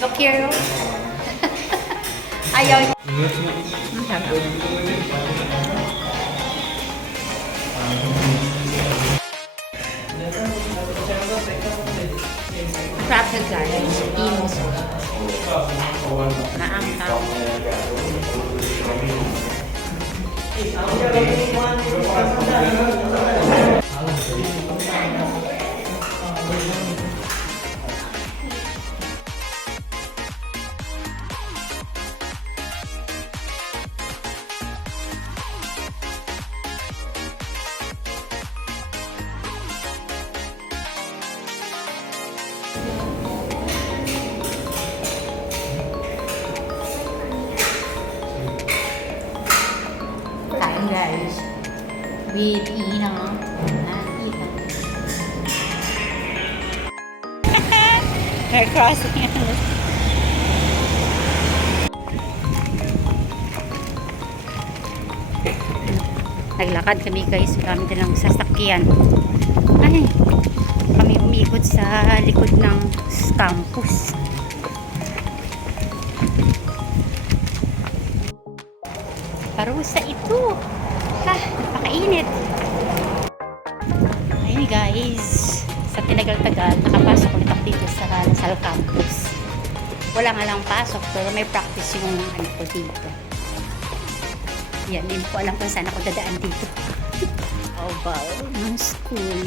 Look here. Ayaw niya. Traffic guys. Timos. Naangkaw. Kain guys. With Ina. They're crossing it. Naglakad kami guys. Gamit nilang sasakyan. Ay, kami umikot sa likod ng campus. Parusa ito. Ha, napakainit. Ayun guys. Sa tinagal-tagal, nakapasok ulit ako dito sa Lasal Campus. Wala nga lang pasok, pero may practice yung ano ko dito. Yan, hindi ko alam kung saan ako dadaan dito. Oval ng school.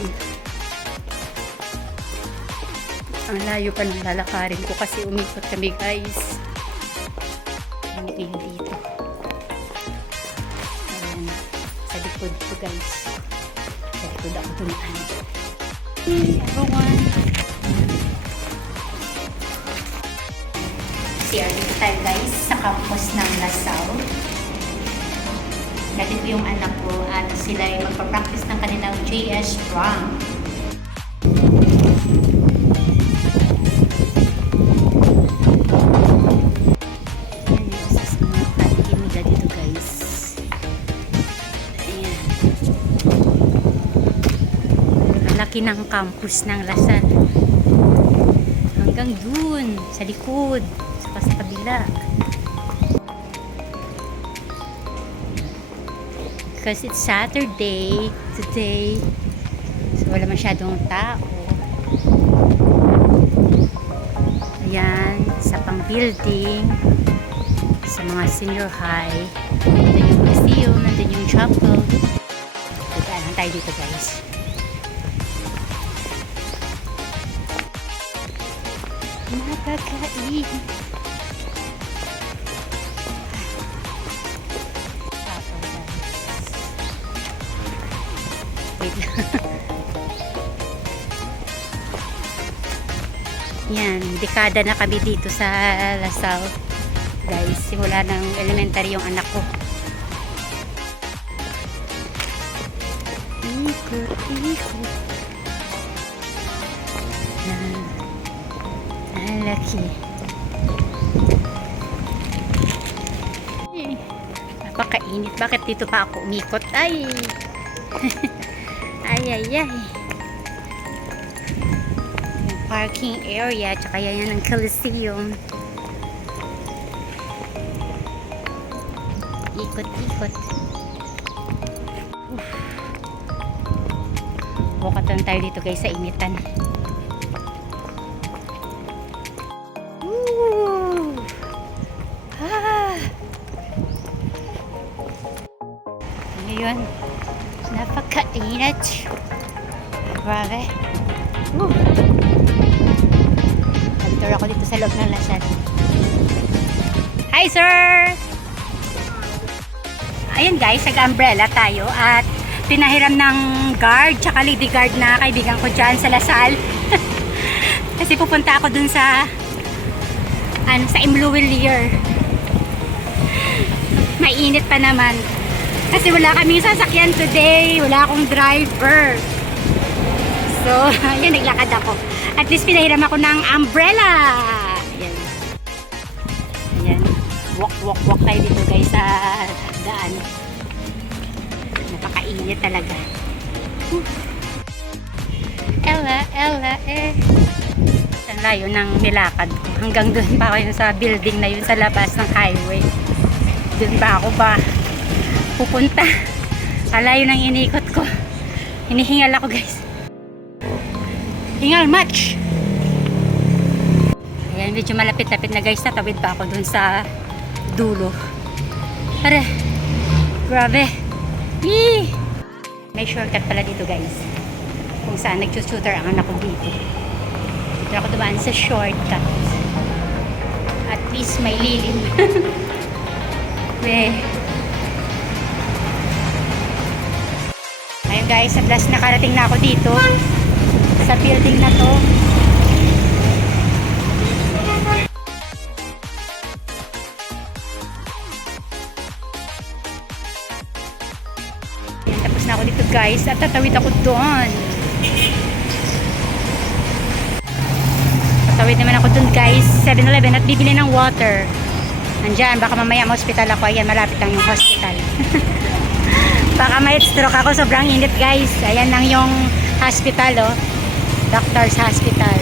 Ang layo pa ng lalakarin ko kasi umikot kami guys. Hindi dito. Ayan, sa likod ko guys. Sa likod ako dumaan. Everyone. CR dito tayo guys sa campus ng Lasal. Ganito yung anak ko at sila ay magpa-practice ng kanilang JS drum. Ayan yung isa sa mga kantin nila dito guys. Ayan. Ang laki ng campus ng Lasal. Hanggang dun, sa likod, sa kabila. Because it's Saturday today, so wala masyadong tao. Ayan, sa pang building, sa mga senior high. Nandun yung museum, nandun yung chapel. Daan tayo dito guys. Nakakain. Wait lang. Yan, dekada na kami dito sa Lasal. Guys, simula ng elementary yung anak ko. Ikot, ikot. Yan. Ang laki. Napakainit. Bakit dito pa ako umikot? Ay! Ay, ay, ay. Yung parking area. Tsaka yan ang Coliseum. Ikot, ikot. Bukat lang tayo dito guys sa initan. Woo! Ah! Ngayon, napakainit. Grabe. Nag-tour ako dito sa loob ng Lasal. Hi, sir! Ayun guys, nag-umbrella tayo at pinahiram ng guard, tsaka lady guard na kaibigan ko dyan sa Lasal. Kasi pupunta ako dun sa sa Imluwilier. Mainit pa naman. Kasi wala kaming sasakyan today. Wala akong driver. So, ayan, naglakad ako. At least pinahiram ako ng umbrella. Ayan. Ayan. Walk tayo dito guys sa daan. Napakainit talaga. Ella, ang layo ng nilakad ko. Hanggang doon pa ako yun sa building na yun sa labas ng highway. Doon pa ako ba pupunta. Alayo ng inikot ko. Hinihingal ako guys. Hingal much. Ayan, medyo malapit-lapit na guys. Tatawid pa ako doon sa dulo. Are, grabe. Yee! May shortcut pala dito guys. Kung saan nag-shooter ang anak ko dito. Dito ako dumaan sa shortcut. At least may lilim. Ayun guys, at last nakarating na ako dito sa building na to. Ayan, tapos na ako dito guys at tatawid ako doon. Tatawid naman ako doon guys, 7-Eleven at bibili ng water. Nandyan, baka mamaya ma-hospital ako. Ayan, malapit lang yung hospital. Baka may stroke ako, sobrang init guys. Ayan lang yung hospital, oh. Doctor's hospital.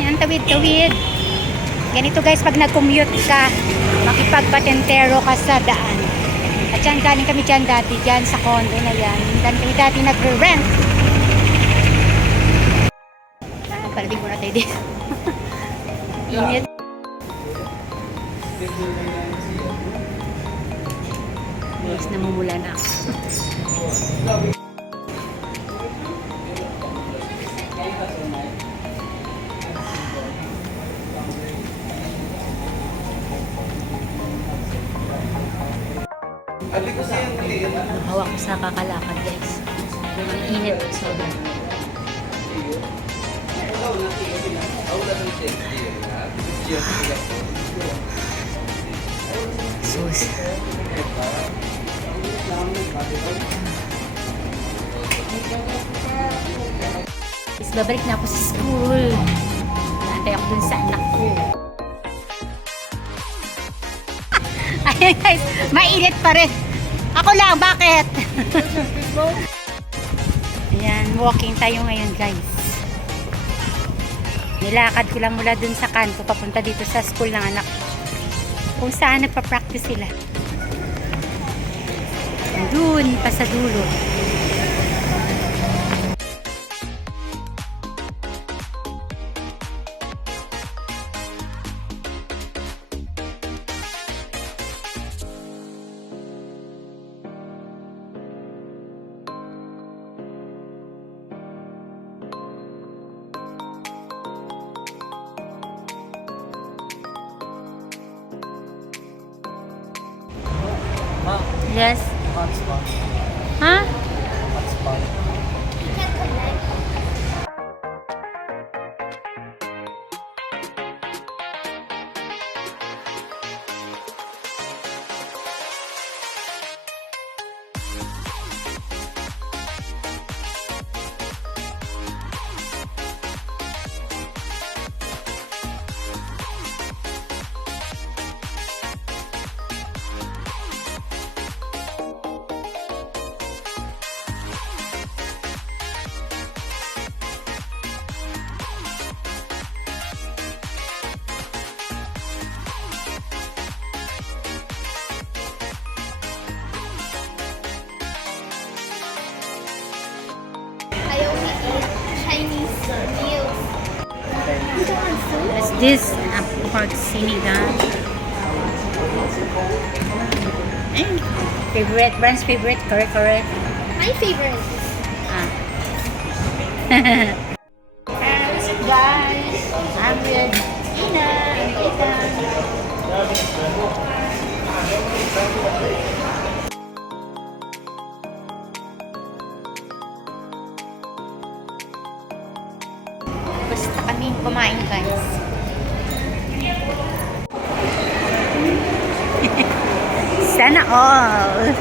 Ayan, tawid-tawid. Ganito guys, pag nag-commute ka, makipagpatentero ka sa daan. At yan, galing kami dyan dati, dyan sa condo na yan. Dyan kami dati nagre-rent. Parating muna tayo dito. Init. Guys, namumula na ako. Hawak ko sa kakalakad guys. Yung init. Sobra. Sus. Is babalik na ako sa school. Naantay ako dun sa anak ko. Ayan guys, mainit pa rin. Ako lang, bakit? Ayan, walking tayo ngayon guys. Nilakad ko lang mula dun sa kanto papunta dito sa school ng anak ko. Kung saan nagpa-practice sila. Dun pa sa dulo. Yes. Hotspot. Ha? Hotspot. I only eat Chinese meals. You don't want food? What's this? Pork sinigang. And favorite, Brand's favorite, correct. My favorite. Ah. What's up, guys? I'm with Ina and Ethan. Basta kami kumain, guys. Sana all.